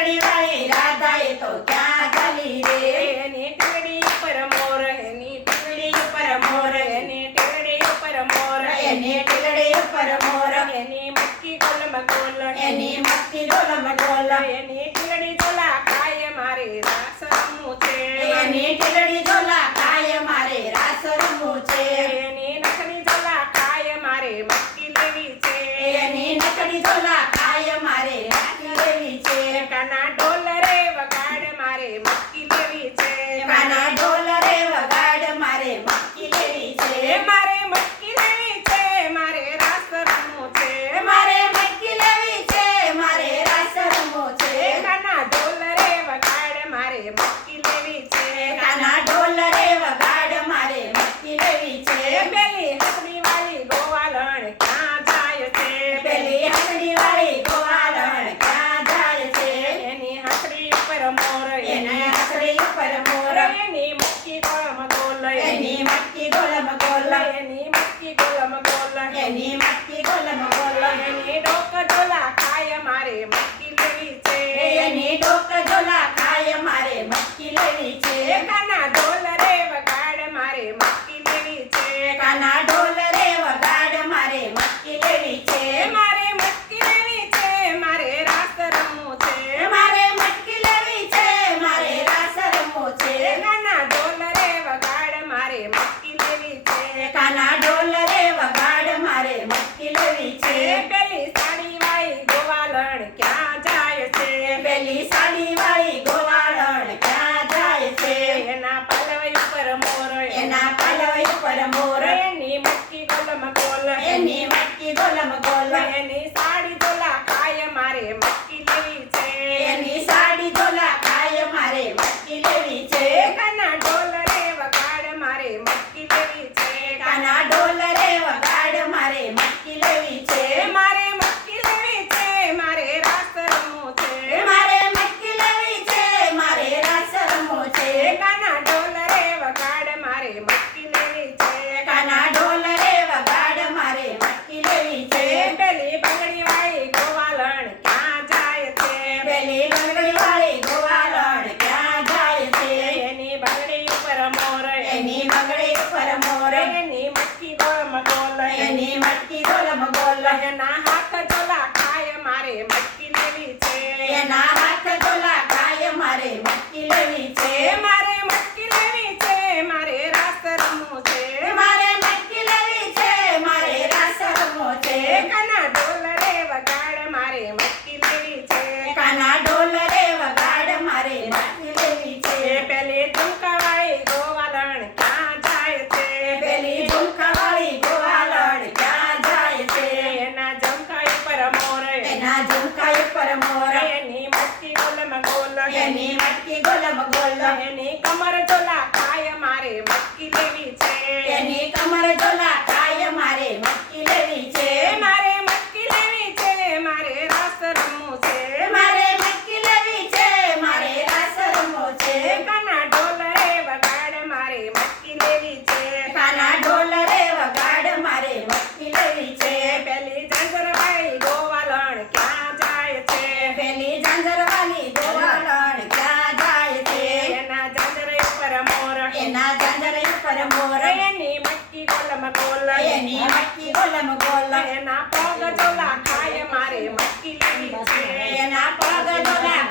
હથડી વાળી રાધા એ તો ક્યાં ચાલી રે એની ટીકડી ઉપર મોર એની ટીકડી ઉપર મોર એની ટીકડી ઉપર મોર એની ટીકડી ઉપર મોર એની મટકી ગોલમ ગોલ એની મટકી ગોલમ ગોલ એની ટીકડી ઝોલા ખાય મારે રાસ રમવું છે એની ટીકડી ઝોલા ખાય મારે રાસ રમવું છે એની નખની ઝોલા ખાય મારે મટકી લેવી છે એની નકડી ઝોલા ખાય મારે મટકી લેવી છે કાના ઢોલ રે વગાડ મારે મટકી લેવી છે કાના ઢોલ રે વગાડ મારે મટકી લેવી છે મારે મટકી લેવી છે મારે રાસ રમવું છે મારે મટકી લેવી છે મારે રાસ રમવું છે કાના ઢોલ રે વગાડ મારે મટકી લેવી છે કાના ઢોલ રે વગાડ મારે મટકી લેવી છે પેલી હસડી વાળી ગોવાલણ ક્યાં જાય છે પેલી હસડી વાળી ગોવાલણ ક્યાં જાય છે એની હસડી ઉપર મોર એને હસડી ઉપર મોર એની મટકી ગોલમ ગોલ એની મટકી ગોલમ ગોલ એની મટકી ગોલમ ગોલ એની મટકી ગોલમ ગોલ એની ડોક ઢોલા ખાય મારે મટકી લેવી છે એની ડોક ઝોલા ખાય મારે મટકી લેવી છે કાના ઢોલ રે વગાડ મારે મટકી લેવી છે કાના ઢોલ રે વગાડ મારે મટકી લેવી છે મારે મટકી લેવી છે મારે રાસ રમવું છે મારે મટકી લેવી છે મારે રાસ રમવું છે કાના ઢોલ રે વગાડ મારે મટકી લેવી છે કાના ઢોલ રે વગાડ મારે મટકી લેવી છે પેલી સાડી વાળી ગોવાલણ ક્યાં જાય છે પેલી સાડી વાળી ગોવાળણ ક્યાં જાય છે એના પાલવ ઉપર મોર એના પાલવ ઉપર મોર એની મટકી ગોલમ ગોલ એની મટકી ગોલમ ગોલ એની સાડી ઝોલા ખાય મારે મટકી લેવી છે એની સાડી ઝોલા ખાય મારે મટકી લેવી છે કાના ઢોલ રે વગાડ મારે મટકી લેવી છે કાના ઢોલ રે વગાડ મારે મટકી લેવી છે મારે મટકી લેવી છે મારે રાસ રમવું છે મારે મટકી લેવી છે મારે રાસ રમવું છે કાના ઢોલ રે વગાડ મારે મટકી લેવી છે કાના ઢોલ રે વગાડ મારે મટકી લેવી છે પેલી બંગડી વાળી ગોવાલણ ક્યાં જાય છે પેલી બંગડી વાળી ગોવાળણ ક્યાં જાય છે એની બંગડી ઉપર મોર એની બંગડી ઉપર મોર એની મટકી ગોલમ ગોલ એની મટકી ગોલમ ગોલ એના હાથ ઝોલા ખાય મારે મટકી લેવી છે એના હાથ ઝોલા ખાય મારે મટકી લેવી છે મારે મટકી લેવી છે મારે રાસ રમવું છે મારે મટકી લેવી છે મારે રાસ રમવું છે કાના ઢોલ રે વગાડ મારે મટકી લેવી છે કાના ઢોલ રે વગાડ મારે મટકી લેવી છે પેલી ઝુમકાવાળી ગોવાલણ ક્યાં જાય છે પેલી ઝુમકાવાળી ગોવાળણ ક્યાં જાય છે એના ઝુમકા ઉપર મોર એના ઝુમકા ઉપર મોર એની મટકી ગોલમ ગોલ એની મટકી ગોલમ ગોલ એની કમર ઝોલા ખાય મારે મટકી લેવી છે એની કમર ઝોલા ખાય મારે મટકી લેવી છે મારે મટકી લેવી છે મારે રાસ રમવું છે મારે મટકી લેવી છે મારે રાસ રમવું છે કાના ઢોલ રે વગાડ મારે મટકી લેવી છે કાના ઢોલ રે વગાડ મારે મટકી લેવી છે પેલી ઝાંઝરવાળી ગોવાલણ ક્યાં જાય છે પેલી ઝાંઝરવાળી ગોવાળણ ક્યાં જાય છે એના ઝાંઝર ઉપર મોર એના ઝાંઝર ઉપર મોર એની મટકી ગોલમ ગોલ એની મટકી ગોલમ ગોલ એના પગ ઝોલા ખાય મારે મટકી લેવી છે એના પગ ઝોલા